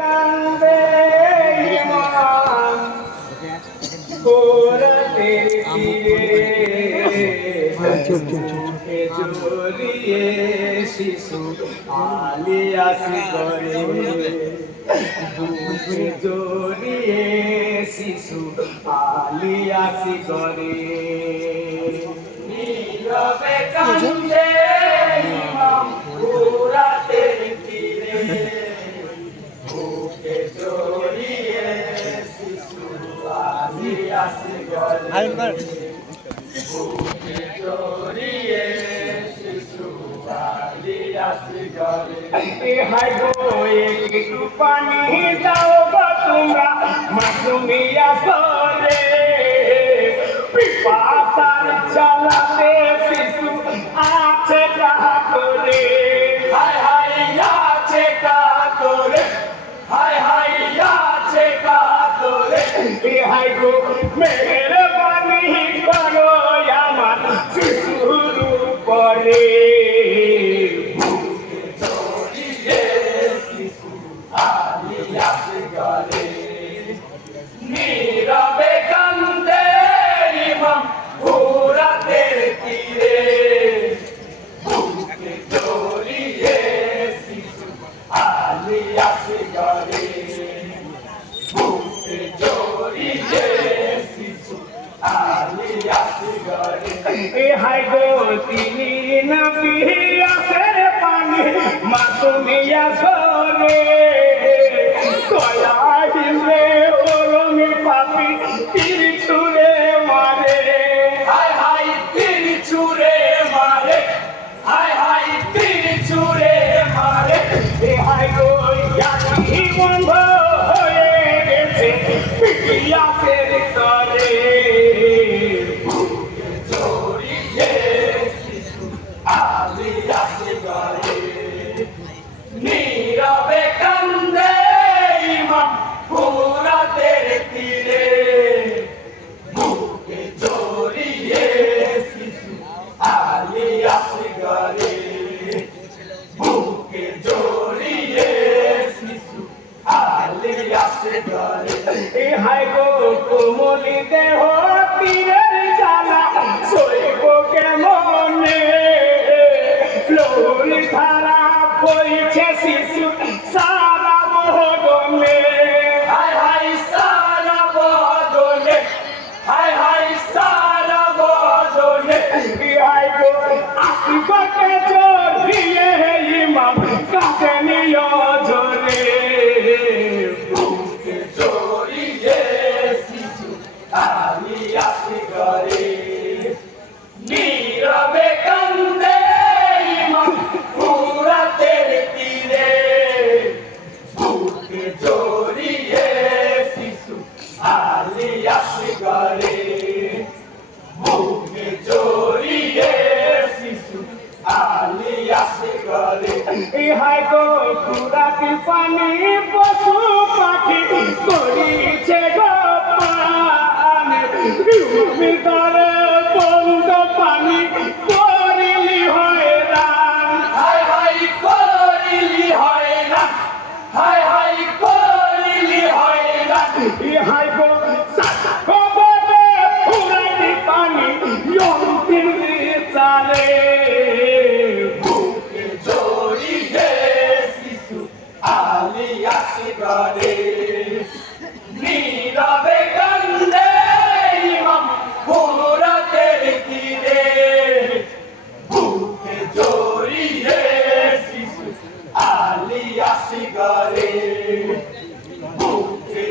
কান্দে ইমান কোরাতের তীরে বুকে জড়িয়ে শিশু আলিয়াসি করে বুকে জড়িয়ে শিশু আলিয়াসি করে নীরবে কান্দে ইমাম কোরাতের তীরে বুকে জড়িয়ে শিশু আলিয়াসি করে বুকে জড়িয়ে শিশু আলিয়াসি করে হায় গো একটু পানি দাও গো তোমরা মাসুমিয়া সরে পিপাসার জ্বালাতে শিশু আছে কাহা করে হায় হায় আছে কাহা করে হায় হায় আছে কাহা করে হায় গো মেহেরবানি করো আমার শিশুর উপরে বুকে জড়িয়ে শিশু আলিয়াসি করে নীরবে কান্দে ইমাম কোরাতের তীরে বুকে জড়িয়ে শিশু আলিয়াসি করে বুকে জড়িয়ে শিশু আলিয়াসি করে হায় গো তিনি নবী আসের পানি মাসুমিয়া সরে দয়া হিলে ওরমি পাপি তীর ছুঁড়ে মারে হায় হায় তীর ছুঁড়ে মারে হায় হায় তীর ছুঁড়ে মারে হায় গো ইয়াকি বন্ধ হয়ে গেছে পিয়াসের তরে বুকে জড়িয়ে শিশু আলিয়াসি করে নীরবে কান্দে ইমাম কোরাতের তীরে বুকে জড়িয়ে শিশু আলিয়াসি করে বুকে জড়িয়ে শিশু আলিয়াসি করে হায় গো কোমলি দেহ তীরের জ্বালা সইব কেমনে লোর ধারা বইছে শিশু সারা বদনে হায় হায় সারা বদনে হায় হায় সারা বদনে হায় গো আসিবকে জড়িয়ে ইমাম কাছে নিয় ঝরে বুকে জড়িয়ে শিশু আলিয়াসি করে নীরবে কান্দে ইমাম কোরাতের তীরে বুকে জড়িয়ে শিশু আলিয়াসি করে বুকে জড়িয়ে শিশু আলিয়াসি করে হায় গো কোরাতি পানি পশু পাখি করিছে গো পান ভিতরে বন্ধ পানি করিলি হয়রান হায় হায় করিলি হয়রান হায় হায় করিলি হয়রান হায় গো সাতা কবরে ফুরাইলি পানি ইয়ন্তির চালে বুকে জড়িয়ে শিশু আলিয়াসি করে নীরবে কান্দে ইমাম কোরাতের তীরে বুকে জড়িয়ে শিশু আলিয়াসি করে বুকে